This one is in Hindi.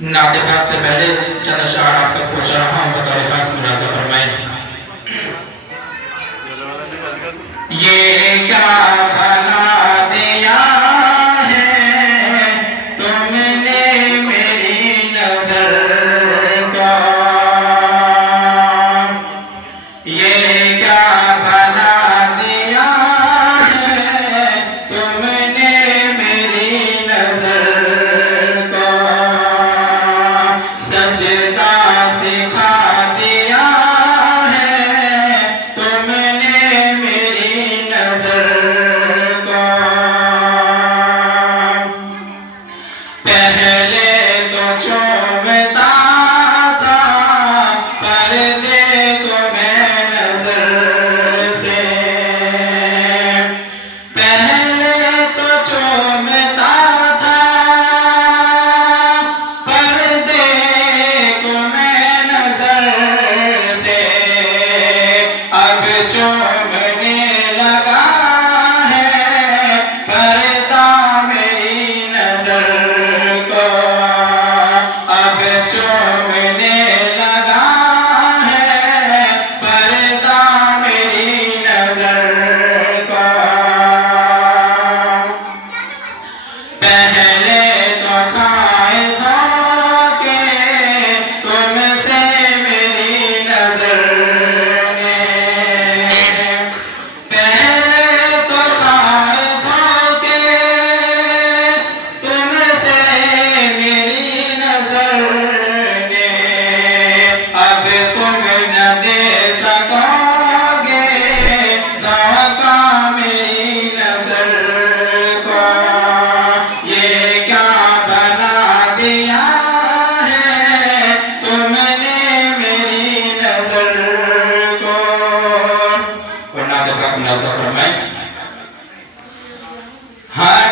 नाते पाक से पहले चंद अशआर आप तक पहुंचा रहा हूं, बतौर खास मुलाज़ा फरमाएं। ये क्या भला दिया है तुमने मेरी नजर का, ये क्या भला दिया है तुमने मेरी नजर का, सजदा सिखा दिया है तुमने मेरी नजर का। पहले तो चूमता था पर देखो मैं नजर से, पहले तो चूमता था पर देखो मैं नजर से, अब चूमने लगा है पर्दा मेरी नजर को, अब चूमने लगा है पर्दा मेरी नजर को। पहले तो खाए धोखे तुमसे मेरी नजर ने, पहले तो खाए धोखे तुमसे मेरी नजर ने, अब तुम न दे सकोगे धोखा मेरी नजर को। ये क्या बना दिया है तुमने मेरी नजर को। और नाते पाक मुलाज़ा फरमाएं। हर